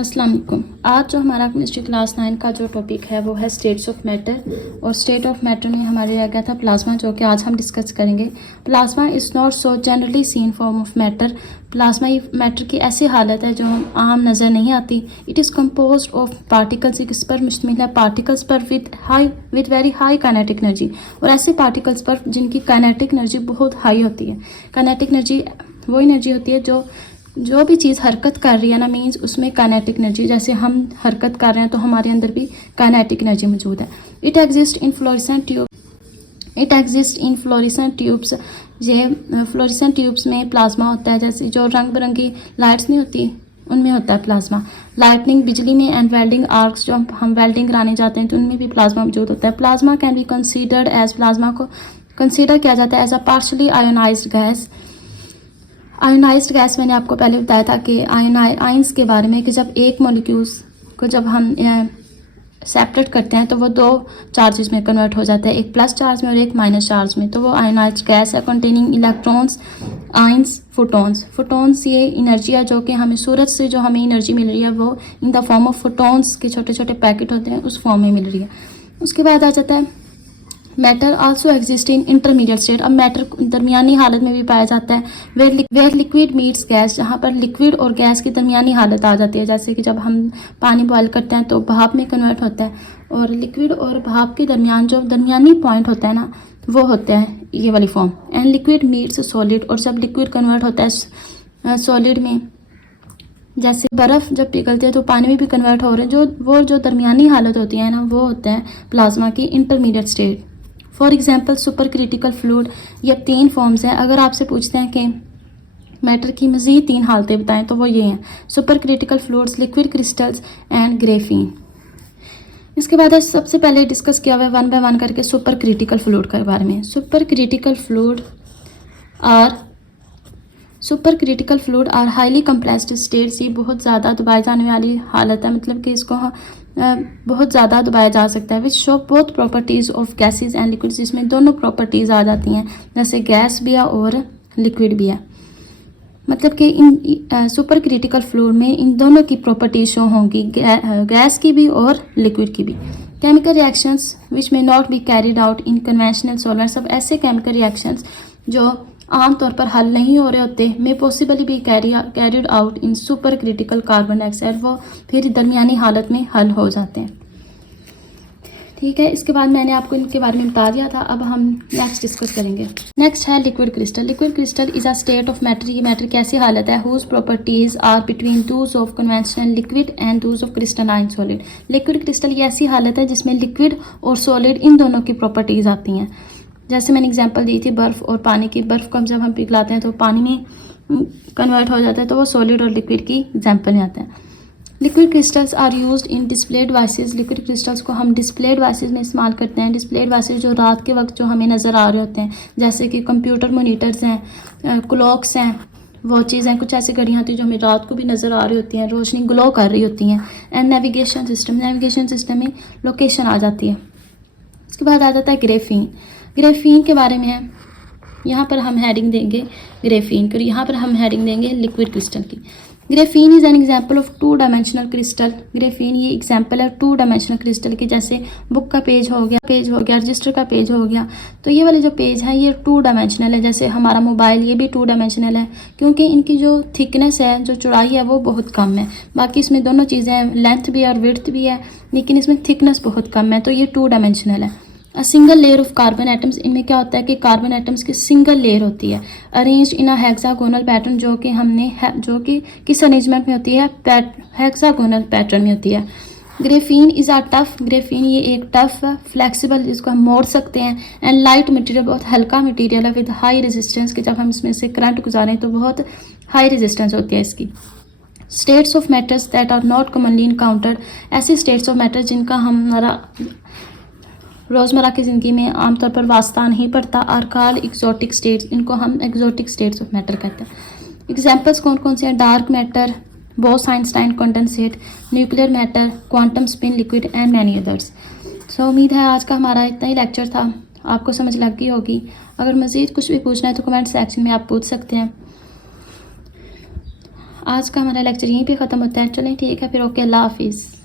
अस्सलाम वालेकुम। आज जो हमारा केमिस्ट्री क्लास 9 का जो टॉपिक है वो है स्टेट्स ऑफ मैटर, और स्टेट ऑफ मैटर में हमारे रह गया था प्लाज्मा, जो कि आज हम डिस्कस करेंगे। Plasma is not so generally seen form of matter. Plasma matter की ऐसी हालत है जो हम आम नज़र नहीं आती। It is composed of particles, किस पर मुश्तमिल है? पार्टिकल्स पर with very high kinetic energy, और ऐसे पार्टिकल्स पर जिनकी काइनेटिक एनर्जी बहुत हाई होती है। काइनेटिक एनर्जी वो एनर्जी होती है जो भी चीज़ हरकत कर रही है ना, मीन्स उसमें काइनेटिक एनर्जी, जैसे हम हरकत कर रहे हैं तो हमारे अंदर भी काइनेटिक एनर्जी मौजूद है। It exist in fluorescent tubes. ये फ्लोरेसेंट ट्यूब्स में प्लाज्मा होता है, जैसे जो रंग बिरंगी लाइट्स नहीं होती उनमें होता है प्लाज्मा। लाइटनिंग, बिजली में, एंड वेल्डिंग आर्क्स, जो हम वेल्डिंग कराने जाते हैं तो उनमें भी प्लाज्मा मौजूद होता है। Plasma can be considered as, plasma को कंसीडर किया जाता है as a partially ionised gas. Ionised gas मैंने आपको पहले बताया था कि आयंस के बारे में, कि जब एक मॉलिक्यूल्स को जब हम सेपरेट करते हैं तो वो दो चार्जेस में कन्वर्ट हो जाता है, एक प्लस चार्ज में और एक माइनस चार्ज में, तो वो आयोनाइज्ड गैस है। Containing electrons, ions, photons. Photons ये एनर्जी है जो कि हमें सूरज से जो हमें एनर्जी मिल रही है वो in the form of photons के छोटे छोटे पैकेट होते हैं, उस फॉर्म में मिल रही है। उसके बाद आ जाता है matter also exist in intermediate state. अब मैटर दरमियानी हालत में भी पाया जाता है। वेयर लिक्विड मीट्स गैस, जहाँ पर लिक्विड और गैस की दरमियानी हालत आ जाती है, जैसे कि जब हम पानी बॉयल करते हैं तो भाप में कन्वर्ट होता है, और लिक्विड और भाप के दरमियान जो दरमियानी पॉइंट होता है ना, वो होता है ये वाली form. And liquid meets solid, और जब लिक्विड कन्वर्ट होता है सॉलिड में, जैसे बर्फ़ जब पिघलती है तो पानी में भी कन्वर्ट हो रहे हैं, जो दरमियानी हालत होती है ना, वो होता है प्लाज्मा की intermediate state. For example super critical fluid. ये 3 फॉर्म्स हैं। अगर आपसे पूछते हैं कि मैटर की मज़ीद 3 हालतें बताएं तो वो ये हैं: super critical fluids, liquid crystals and graphene. इसके बाद सबसे पहले डिस्कस किया हुआ है 1 बाय 1 करके सुपर क्रिटिकल फ्लूइड के बारे में। Super critical fluid are highly compressed states. ये बहुत ज़्यादा दबाए जाने वाली हालत है, मतलब कि इसको बहुत ज़्यादा दबाया जा सकता है। Which show both properties of gases and liquids, जिसमें दोनों प्रॉपर्टीज़ आ जाती हैं, जैसे गैस भी है और लिक्विड भी है। मतलब कि इन सुपर क्रिटिकल फ्लूइड में इन दोनों की प्रॉपर्टीज शो होंगी, गैस की भी और लिक्विड की भी। केमिकल रिएक्शंस विच में not be carried out in conventional solvents. सब ऐसे केमिकल रिएक्शंस जो आमतौर पर हल नहीं हो रहे होते, में पॉसिबली भी carried out in super critical carbon dioxide, वो फिर दरमियानी हालत में हल हो जाते हैं। ठीक है, इसके बाद मैंने आपको इनके बारे में बता दिया था। अब हम नेक्स्ट डिस्कस करेंगे। नेक्स्ट है liquid crystal. Liquid crystal is a state of matter. ये मैटर की ऐसी हालत है whose properties are between those of conventional liquid and those of crystalline solid. Liquid crystal ये ऐसी हालत है जिसमें लिक्विड और सॉलिड इन दोनों की प्रॉपर्टीज़ आती हैं। जैसे मैंने एग्जांपल दी थी बर्फ़ और पानी की। बर्फ़ को जब हम पिघलाते हैं तो पानी में कन्वर्ट हो जाता है, तो वो सॉलिड और लिक्विड की एग्जांपल में आता है। Liquid crystals are used in display devices. Liquid crystals को हम डिस्प्ले डिवाइसेस में इस्तेमाल करते हैं। डिस्प्ले डिवाइसेस जो रात के वक्त जो हमें नज़र आ रहे होते हैं, जैसे कि कंप्यूटर मॉनिटर्स हैं, क्लॉक्स हैं, वॉचेज़ हैं, कुछ ऐसी घड़ियाँ होती हैं जो हमें रात को भी नज़र आ रही होती हैं, रोशनी ग्लो कर रही होती हैं। एंड नेविगेशन सिस्टम में लोकेशन आ जाती है। उसके बाद आ जाता है ग्रेफीन। ग्रेफीन के बारे में है, यहाँ पर हम हेडिंग देंगे ग्रेफीन की, यहाँ पर हम हेडिंग देंगे लिक्विड क्रिस्टल की। Graphene is an example of 2 dimensional crystal. Graphene ये एग्जाम्पल है 2 डायमेंशनल क्रिस्टल की, जैसे बुक का पेज हो गया, रजिस्टर का पेज हो गया। तो ये वाले जो पेज हैं ये 2 डायमेंशनल है। जैसे हमारा मोबाइल, ये भी 2 डायमेंशनल है, क्योंकि इनकी जो थिकनेस है, जो चौड़ाई है, वो बहुत कम है। बाकी इसमें दोनों चीज़ें, लेंथ भी है और विड्थ भी है, लेकिन इसमें थिकनेस बहुत कम है, तो ये 2 डायमेंशनल है। A single layer of carbon atoms. इनमें क्या होता है कि कार्बन एटम्स की सिंगल लेयर होती है, arranged in a hexagonal pattern, जो कि किस अरेंजमेंट में होती है? हेक्सागोनल पैटर्न में होती है। Graphene is a tough. Graphene ये एक टफ फ्लेक्सिबल, जिसको हम मोड़ सकते हैं, एंड लाइट मटेरियल, बहुत हल्का मटेरियल है, विद हाई रेजिस्टेंस, कि जब हम इसमें से करंट गुजारें तो बहुत हाई रेजिस्टेंस होती है इसकी। States of matters that are not commonly encountered. ऐसे स्टेट्स ऑफ मैटर जिनका हमारा रोज़मर्रा की ज़िंदगी में आमतौर पर वास्ता नहीं पड़ता, आर कॉल्ड एक्सोटिक स्टेट्स। इनको हम एक्सोटिक स्टेट्स ऑफ मैटर कहते हैं। एग्जांपल्स कौन कौन से हैं? Dark matter, Bose Einstein condensate, nuclear matter, quantum spin liquid and many others. So उम्मीद है आज का हमारा इतना ही लेक्चर था, आपको समझ लग गई होगी। अगर मज़ीद कुछ भी पूछना है तो कमेंट सेक्शन में आप पूछ सकते हैं। आज का हमारा लेक्चर यहीं पे ख़त्म होता है। चलें ठीक है फिर, ओके, अल्लाह हाफिज़।